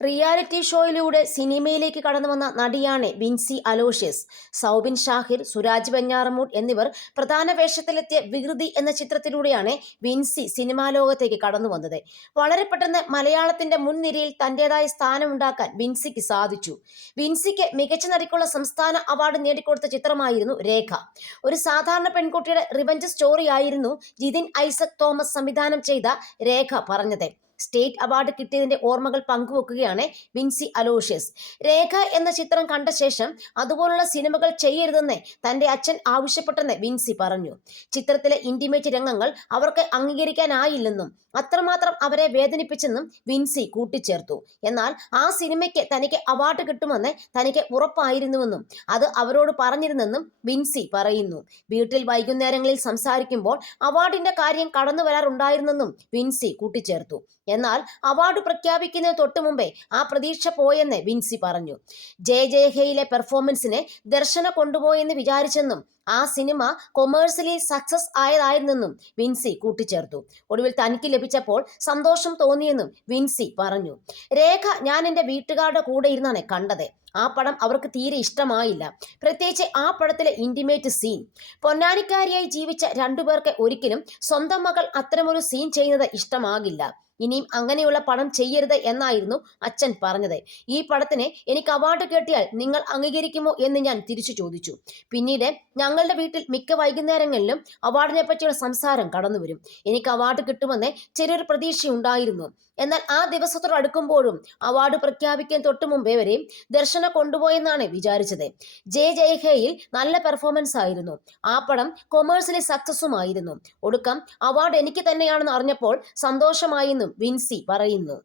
Reality ഷോയിലൂടെ സിനിമയിലേക്ക് കടന്നുവന്ന നടിയാണ് വിൻസി അലോഷ്യസ്. സൗബിൻ ഷാഹിർ, സുരാജ് വെഞ്ഞാറമൂട് എന്നിവർ പ്രധാന വേഷത്തിലെത്തിയ വികൃതി എന്ന ചിത്രത്തിലൂടെയാണ് വിൻസി സിനിമാ ലോകത്തേക്ക് കടന്നു വന്നത്. വളരെ പെട്ടെന്ന് മലയാളത്തിന്റെ മുൻനിരയിൽ തന്റേതായ സ്ഥാനമുണ്ടാക്കാൻ വിൻസിക്ക് സാധിച്ചു. വിൻസിക്ക് മികച്ച നടിക്കുള്ള സംസ്ഥാന അവാർഡ് നേടിക്കൊടുത്ത ചിത്രമായിരുന്നു രേഖ. ഒരു സാധാരണ പെൺകുട്ടിയുടെ റിവഞ്ച് സ്റ്റോറി ആയിരുന്നു ജിതിൻ ഐസക് തോമസ് സംവിധാനം ചെയ്ത രേഖ പറഞ്ഞത്. സ്റ്റേറ്റ് അവാർഡ് കിട്ടിയതിന്റെ ഓർമ്മകൾ പങ്കുവെക്കുകയാണ് വിൻസി അലോഷ്യസ്. രേഖ എന്ന ചിത്രം കണ്ട ശേഷം അതുപോലുള്ള സിനിമകൾ ചെയ്യരുതെന്ന് തന്റെ അച്ഛൻ ആവശ്യപ്പെട്ടെന്ന് വിൻസി പറഞ്ഞു. ചിത്രത്തിലെ ഇന്റിമേറ്റ് രംഗങ്ങൾ അവർക്ക് അംഗീകരിക്കാനായില്ലെന്നും അത്രമാത്രം അവരെ വേദനിപ്പിച്ചെന്നും വിൻസി കൂട്ടിച്ചേർത്തു. എന്നാൽ ആ സിനിമയ്ക്ക് തനിക്ക് അവാർഡ് കിട്ടുമെന്ന് തനിക്ക് ഉറപ്പായിരുന്നുവെന്നും അത് അവരോട് പറഞ്ഞിരുന്നെന്നും വിൻസി പറയുന്നു. വീട്ടിൽ വൈകുന്നേരങ്ങളിൽ സംസാരിക്കുമ്പോൾ അവാർഡിന്റെ കാര്യം കടന്നു വരാറുണ്ടായിരുന്നെന്നും വിൻസി കൂട്ടിച്ചേർത്തു. എന്നാൽ അവാർഡ് പ്രഖ്യാപിക്കുന്നതിന് തൊട്ടു മുമ്പേ ആ പ്രതീക്ഷ പോയെന്ന് വിൻസി പറഞ്ഞു. ജയ ജയ ഹേയിലെ പെർഫോമൻസിന് ദർശന കൊണ്ടുപോയെന്ന് വിചാരിച്ചെന്നും ആ സിനിമ കൊമേഴ്സ്യലി സക്സസ് ആയതായിരുന്നെന്നും വിൻസി കൂട്ടിച്ചേർത്തു. ഒടുവിൽ തനിക്ക് ലഭിച്ചപ്പോൾ സന്തോഷം തോന്നിയെന്നും വിൻസി പറഞ്ഞു. രേഖ ഞാൻ എൻ്റെ വീട്ടുകാരുടെ കൂടെ ഇരുന്നാണ് കണ്ടത്. ആ പടം അവർക്ക് തീരെ ഇഷ്ടമായില്ല. പ്രത്യേകിച്ച് ആ പടത്തിലെ ഇന്റിമേറ്റ് സീൻ. പൊന്നാനിക്കാരിയായി ജീവിച്ച രണ്ടുപേർക്ക് ഒരിക്കലും സ്വന്തം മകൾ അത്തരമൊരു സീൻ ചെയ്യുന്നത് ഇഷ്ടമാകില്ല. ഇനിയും അങ്ങനെയുള്ള പടം ചെയ്യരുത് എന്നായിരുന്നു അച്ഛൻ പറഞ്ഞത്. ഈ പടത്തിന് എനിക്ക് അവാർഡ് കിട്ടിയാൽ നിങ്ങൾ അംഗീകരിക്കുമോ എന്ന് ഞാൻ തിരിച്ചു ചോദിച്ചു. പിന്നീട് ഞങ്ങളുടെ വീട്ടിൽ മിക്ക വൈകുന്നേരങ്ങളിലും അവാർഡിനെ പറ്റിയുള്ള സംസാരം കടന്നു വരും. എനിക്ക് അവാർഡ് കിട്ടുമെന്ന് ചെറിയൊരു പ്രതീക്ഷയുണ്ടായിരുന്നു. എന്നാൽ ആ ദിവസത്തോട് അടുക്കുമ്പോഴും അവാർഡ് പ്രഖ്യാപിക്കാൻ തൊട്ടു മുമ്പേ വരെയും ദർശന കൊണ്ടുപോയെന്നാണ് വിചാരിച്ചത്. ജയ ജയ ഹേയിൽ നല്ല പെർഫോമൻസ് ആയിരുന്നു. ആ പടം കൊമേഴ്സ്യലി സക്സസുമായിരുന്നു. ഒടുക്കം അവാർഡ് എനിക്ക് തന്നെയാണെന്ന് അറിഞ്ഞപ്പോൾ സന്തോഷമായെന്നും വിൻസി പറയുന്നു.